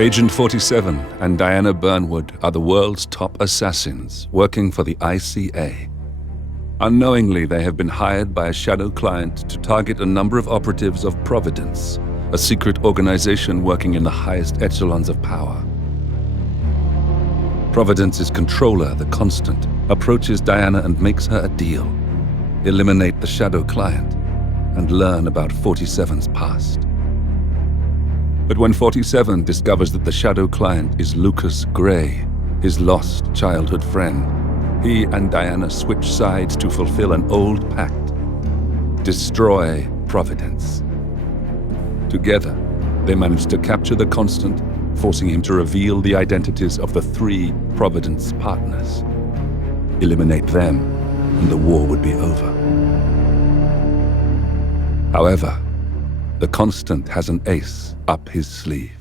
Agent 47 and Diana Burnwood are the world's top assassins working for the ICA. Unknowingly, they have been hired by a shadow client to target a number of operatives of Providence, a secret organization working in the highest echelons of power. Providence's controller, the Constant, approaches Diana and makes her a deal. Eliminate the shadow client and learn about 47's past. But when 47 discovers that the shadow client is Lucas Gray, his lost childhood friend, he and Diana switch sides to fulfill an old pact: destroy Providence. Together, they manage to capture the Constant, forcing him to reveal the identities of the 3 Providence partners. Eliminate them, and the war would be over. However, the Constant has an ace up his sleeve.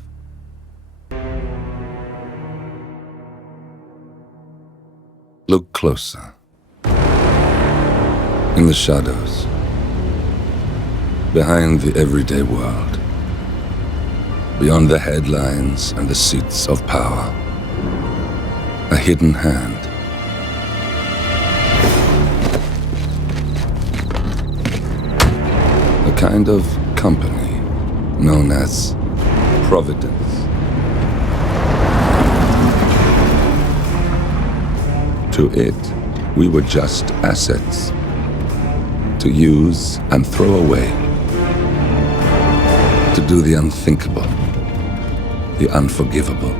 Look closer. In the shadows, behind the everyday world, beyond the headlines and the seats of power, a hidden hand. A kind of company known as Providence. To it, we were just assets to use and throw away, to do the unthinkable, the unforgivable,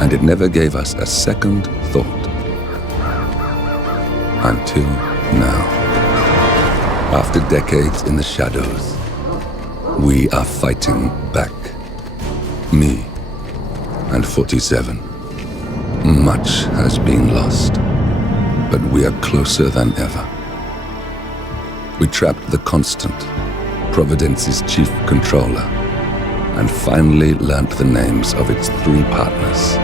and it never gave us a second thought. Until now. After decades in the shadows, we are fighting back. Me and 47. Much has been lost, but we are closer than ever. We trapped the Constant, Providence's chief controller, and finally learnt the names of its 3 partners.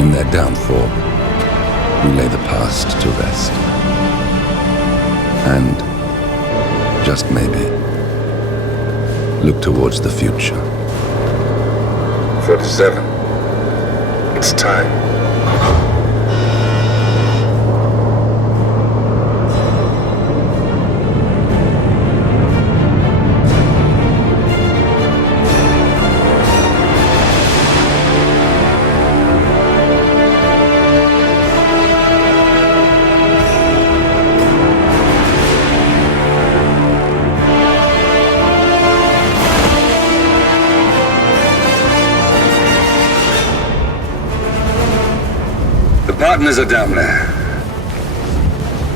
In their downfall, we lay the past to rest. And, just maybe, look towards the future. 47. It's time. Partners are down there.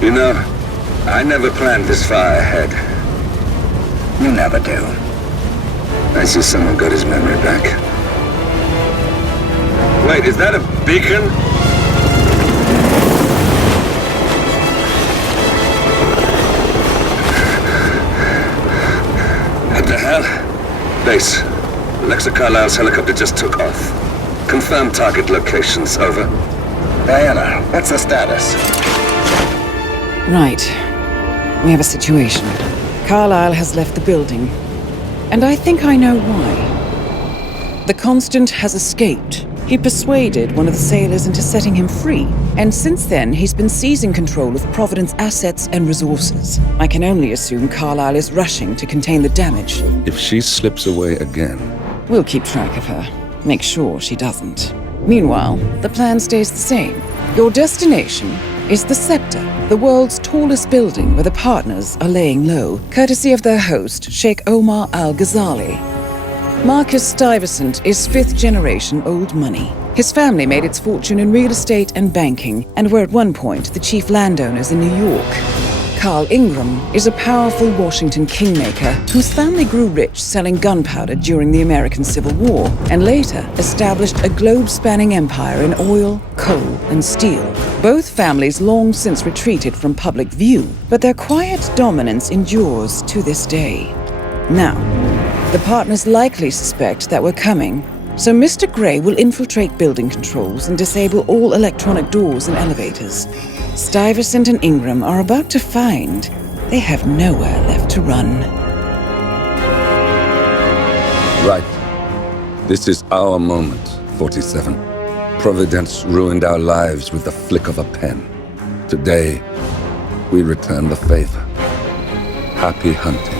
You know, I never planned this far ahead. You never do. I see someone got his memory back. Wait, is that a beacon? What the hell? Base. Alexa Carlisle's helicopter just took off. Confirm target locations, over. Diana, what's the status? Right. We have a situation. Carlisle has left the building. And I think I know why. The Constant has escaped. He persuaded one of the sailors into setting him free. And since then, he's been seizing control of Providence assets and resources. I can only assume Carlisle is rushing to contain the damage. If she slips away again... We'll keep track of her. Make sure she doesn't. Meanwhile, the plan stays the same. Your destination is the Scepter, the world's tallest building where the partners are laying low, courtesy of their host, Sheikh Omar Al-Ghazali. Marcus Stuyvesant is 5th-generation old money. His family made its fortune in real estate and banking, and were at one point the chief landowners in New York. Carl Ingram is a powerful Washington kingmaker whose family grew rich selling gunpowder during the American Civil War, and later established a globe-spanning empire in oil, coal, and steel. Both families long since retreated from public view, but their quiet dominance endures to this day. Now, the partners likely suspect that we're coming, so Mr. Gray will infiltrate building controls and disable all electronic doors and elevators. Stuyvesant and Ingram are about to find they have nowhere left to run. Right. This is our moment, 47. Providence ruined our lives with the flick of a pen. Today, we return the favor. Happy hunting.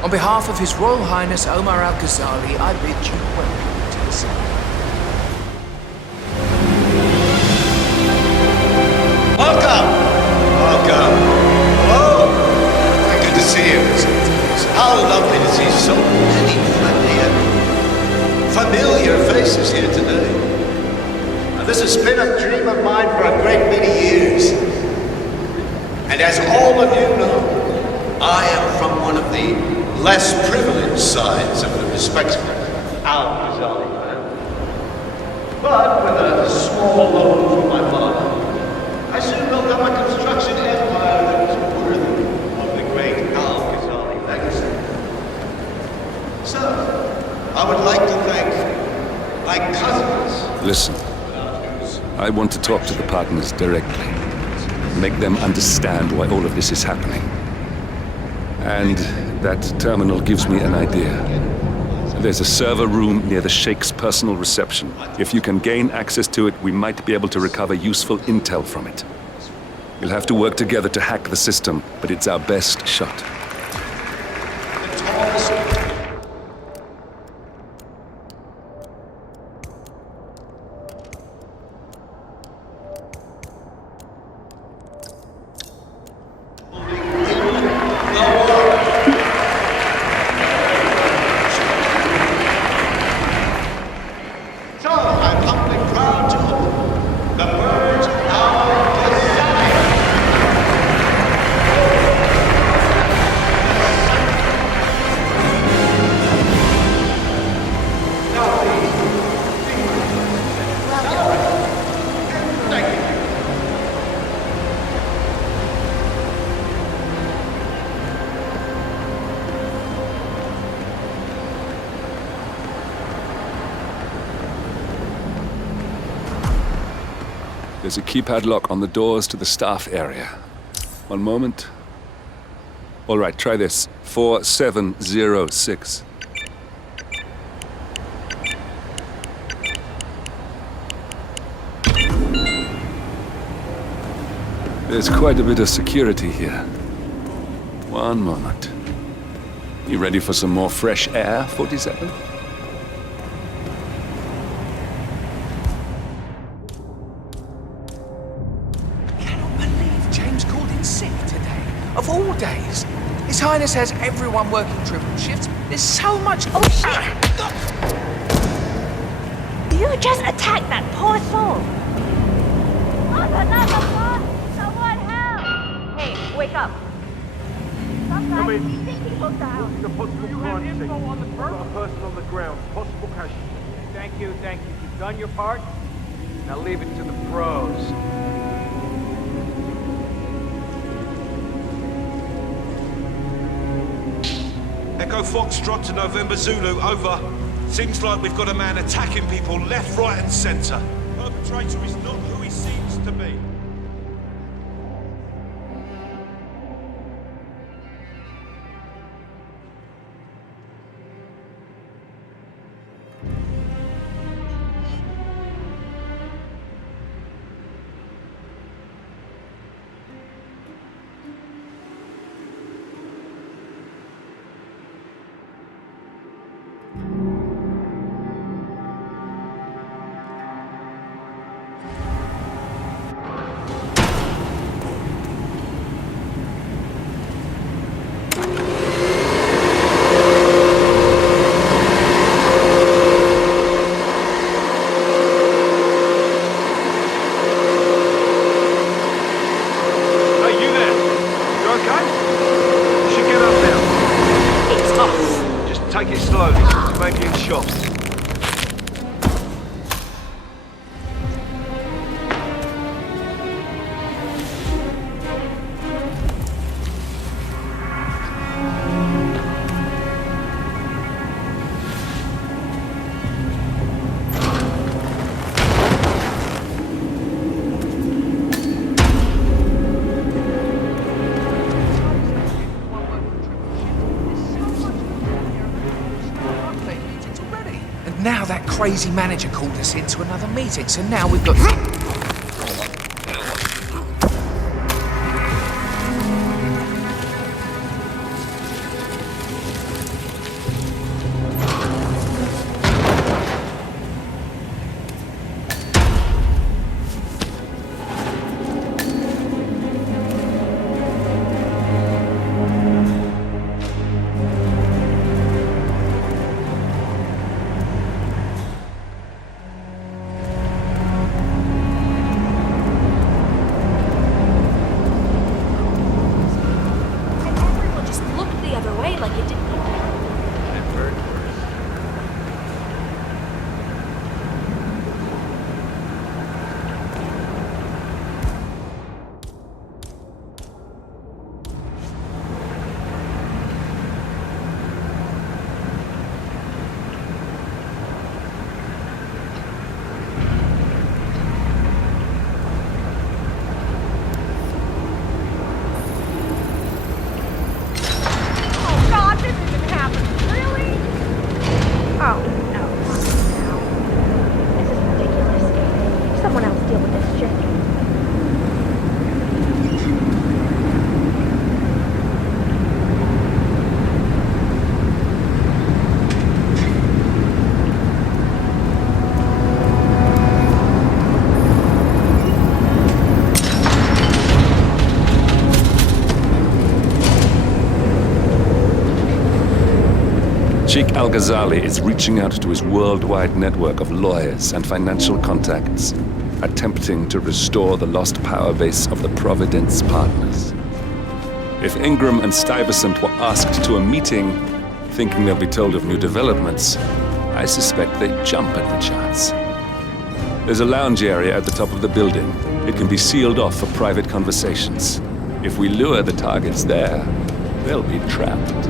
On behalf of His Royal Highness Omar Al-Ghazali, I bid you welcome to the city. Welcome! Welcome! Oh! Good to see you. How lovely to see so many friendly and familiar faces here today. Now, this has been a dream of mine for a great many years. And as all of you know, I am from one of the less privileged sides of the respectable Al-Ghazali family. But with a small loan from my father, I soon built up a construction empire that was worthy of the great Al-Ghazali legacy. So, I would like to thank my cousins. Listen, I want to talk to the partners directly. Make them understand why all of this is happening. And that terminal gives me an idea. There's a server room near the Sheikh's personal reception. If you can gain access to it, we might be able to recover useful intel from it. We'll have to work together to hack the system, but it's our best shot. There's a keypad lock on the doors to the staff area. One moment. All right, try this. 4706. There's quite a bit of security here. One moment. You ready for some more fresh air, 47? Of all days, His Highness has everyone working triple shifts. There's so much. Oh shit! You just attacked that poor soul. Another boss! Someone help! Hey, wake up. Sometimes we think people down. The possible crime scene. On the got a person on the ground. Possible casualty. Thank you, thank you. You've done your part. Now leave it to the pros. Echo Foxtrot to November Zulu, over. Seems like we've got a man attacking people left, right and centre. Perpetrator is not who he seems to be. Take it slowly, you may be in shock. that crazy manager called us into another meeting, so now we've got... Sheikh Al-Ghazali is reaching out to his worldwide network of lawyers and financial contacts, attempting to restore the lost power base of the Providence partners. If Ingram and Stuyvesant were asked to a meeting, thinking they'll be told of new developments, I suspect they'd jump at the chance. There's a lounge area at the top of the building. It can be sealed off for private conversations. If we lure the targets there, they'll be trapped.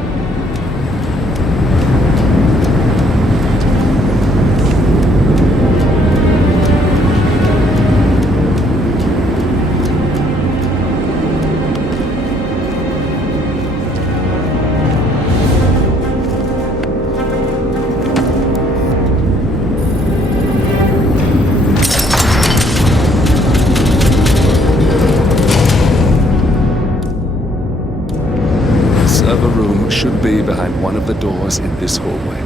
Should be behind one of the doors in this hallway.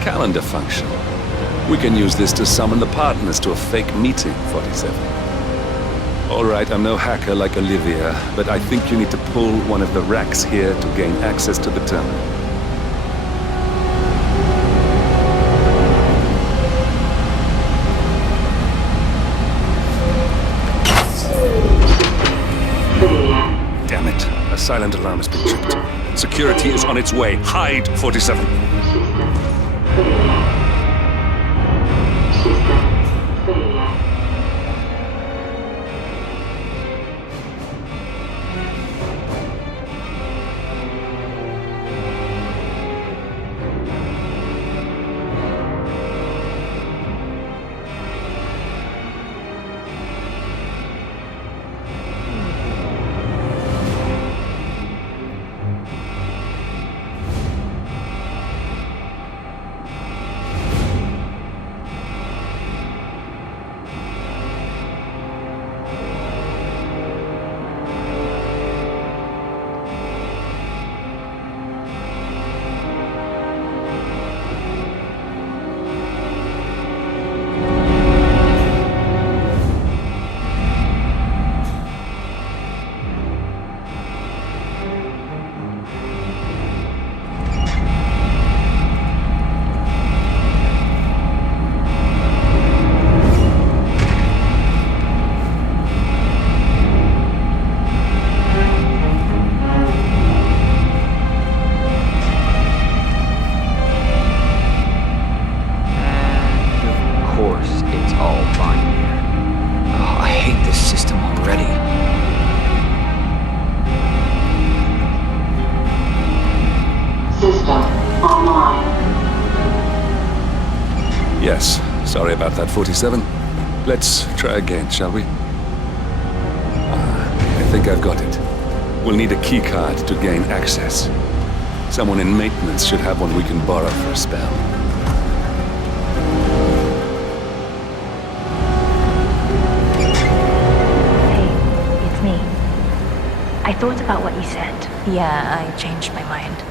Calendar function. We can use this to summon the partners to a fake meeting, 47. All right, I'm no hacker like Olivia, but I think you need to pull one of the racks here to gain access to the terminal. Damn it. A silent alarm has been tripped. Security is on its way. Hide, 47. Yes, sorry about that, 47. Let's try again, shall we? I think I've got it. We'll need a keycard to gain access. Someone in maintenance should have one we can borrow for a spell. Hey, it's me. I thought about what you said. Yeah, I changed my mind.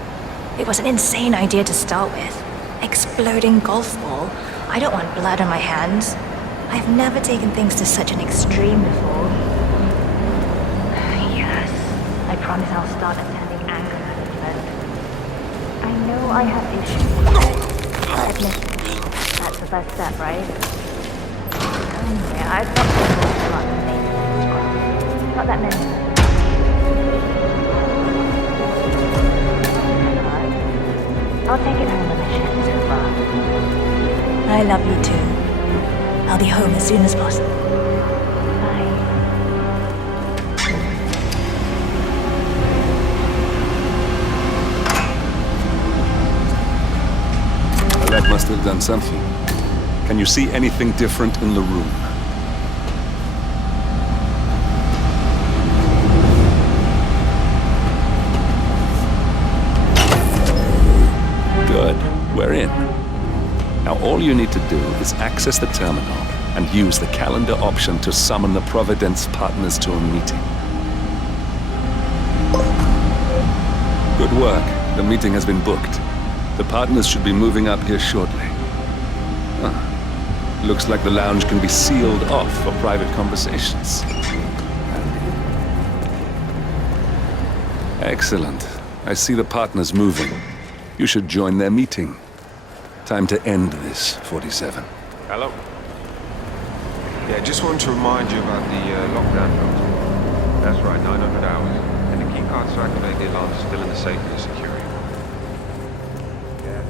It was an insane idea to start with. Exploding golf ball. I don't want blood on my hands. I've never taken things to such an extreme before. Yes, I promise I'll start attending anger management. I know I have issues. Admit it. That's the first step, right? Yeah, I've got a lot of things. Not that many. I'll take it home when the shift is over. I love you too. I'll be home as soon as possible. Bye. That must have done something. Can you see anything different in the room? Good. We're in. Now all you need to do is access the terminal and use the calendar option to summon the Providence partners to a meeting. Good work. The meeting has been booked. The partners should be moving up here shortly. Looks like the lounge can be sealed off for private conversations. Excellent. I see the partners moving. You should join their meeting. Time to end this, 47. Hello? Yeah, just wanted to remind you about the lockdown note. That's right, 900 hours. And the keycards to activate the alarm is still in the safe for your security. Yeah,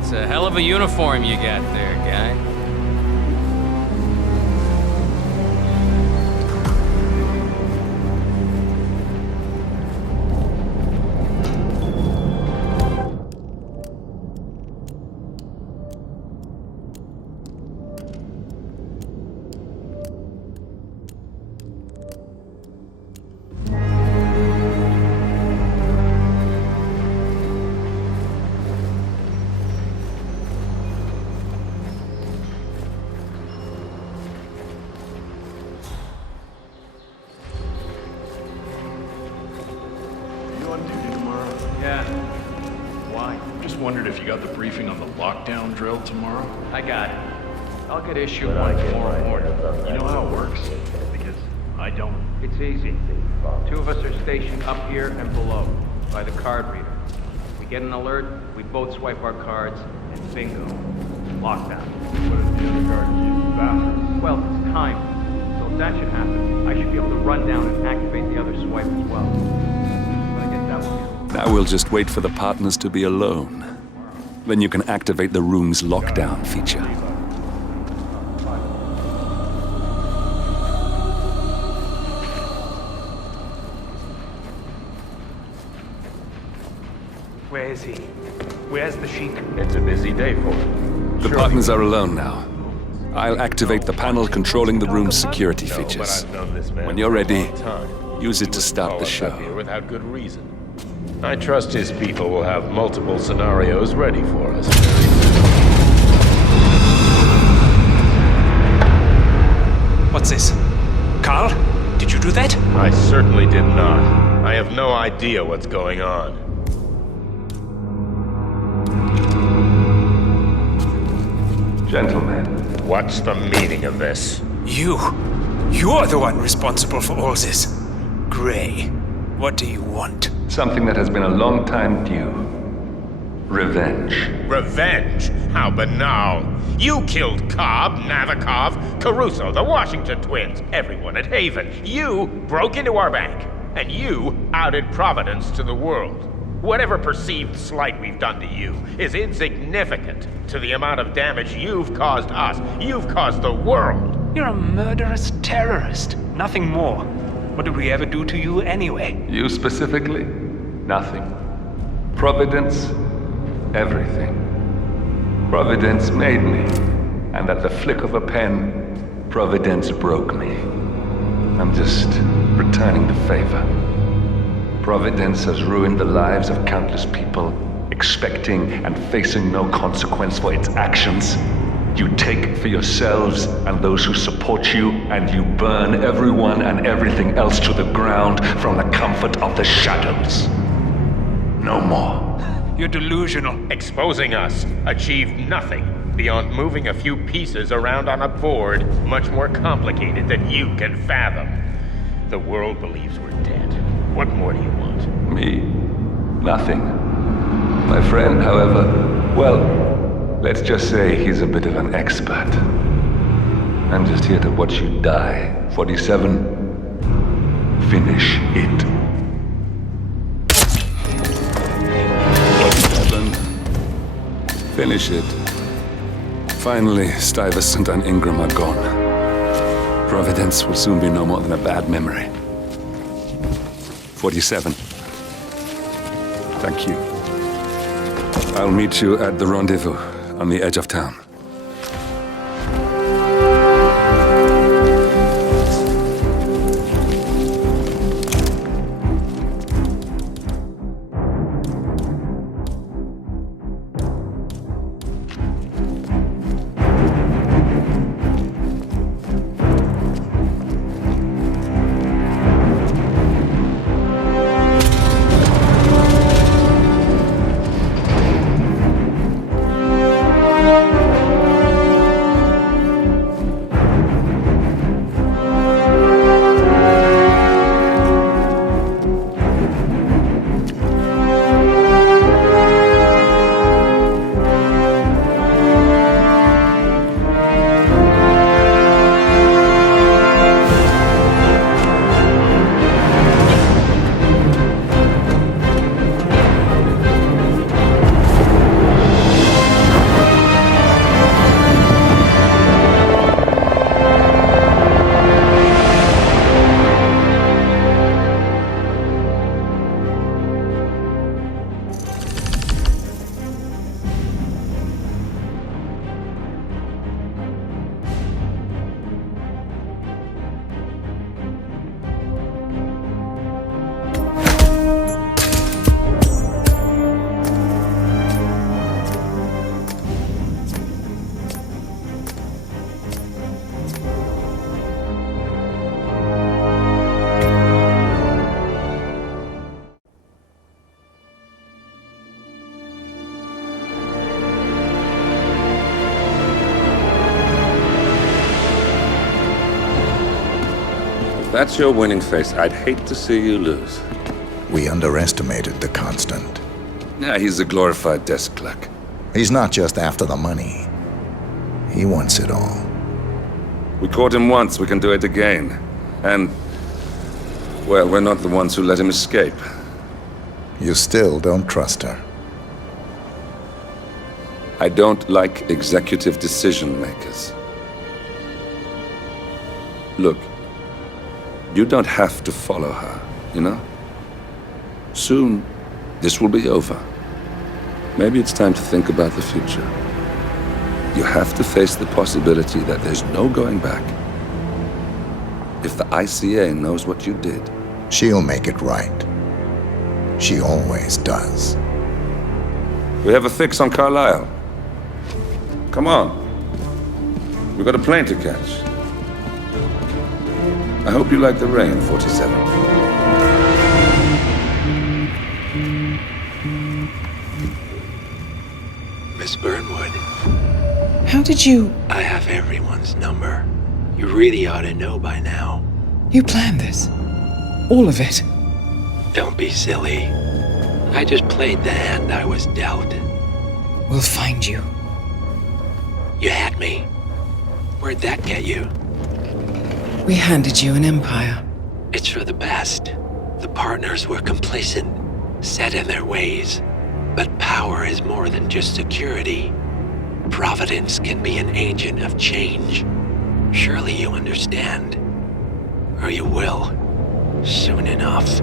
It's a hell of a uniform you got there, guy. if you got the briefing on the lockdown drill tomorrow? I got it. I'll get issue one tomorrow morning. You know how it works? Because I don't. It's easy. Two of us are stationed up here and below, by the card reader. We get an alert, we both swipe our cards, and bingo. Lockdown. What if the other guard keeps faster? Well, it's timed. So if that should happen, I should be able to run down and activate the other swipe as well. When I get that one. Now we'll just wait for the partners to be alone. Then you can activate the room's lockdown feature. Where is he? Where's the Sheik? It's a busy day for him. The partners are alone now. I'll activate the panel controlling the room's security features. When you're ready, use it to start the show. Without good reason. I trust his people will have multiple scenarios ready for us. What's this? Carl? Did you do that? I certainly did not. I have no idea what's going on. Gentlemen. What's the meaning of this? You're the one responsible for all this. Gray, what do you want? Something that has been a long time due. Revenge. Revenge? How banal. You killed Cobb, Navikov, Caruso, the Washington twins, everyone at Haven. You broke into our bank, and you outed Providence to the world. Whatever perceived slight we've done to you is insignificant to the amount of damage you've caused us. You've caused the world. You're a murderous terrorist. Nothing more. What did we ever do to you anyway? You specifically? Nothing. Providence? Everything. Providence made me, and at the flick of a pen, Providence broke me. I'm just returning the favor. Providence has ruined the lives of countless people, expecting and facing no consequence for its actions. You take for yourselves and those who support you, and you burn everyone and everything else to the ground from the comfort of the shadows. No more. You're delusional. Exposing us achieved nothing beyond moving a few pieces around on a board much more complicated than you can fathom. The world believes we're dead. What more do you want? Me? Nothing. My friend, however, well, let's just say he's a bit of an expert. I'm just here to watch you die. 47. Finish it. 47. Finish it. Finally, Stuyvesant and Ingram are gone. Providence will soon be no more than a bad memory. 47. Thank you. I'll meet you at the rendezvous on the edge of town. If that's your winning face, I'd hate to see you lose. We underestimated the Constant. Yeah, he's a glorified desk clerk. He's not just after the money. He wants it all. We caught him once, we can do it again. And, well, we're not the ones who let him escape. You still don't trust her. I don't like executive decision makers. Look, you don't have to follow her, you know? Soon, this will be over. Maybe it's time to think about the future. You have to face the possibility that there's no going back. If the ICA knows what you did, she'll make it right. She always does. We have a fix on Carlisle. Come on. We've got a plane to catch. I hope you like the rain, 47. Miss Burnwood. How did you... I have everyone's number. You really ought to know by now. You planned this? All of it? Don't be silly. I just played the hand I was dealt. We'll find you. You had me. Where'd that get you? We handed you an empire. It's for the best. The partners were complacent, set in their ways. But power is more than just security. Providence can be an agent of change. Surely you understand. Or you will, soon enough.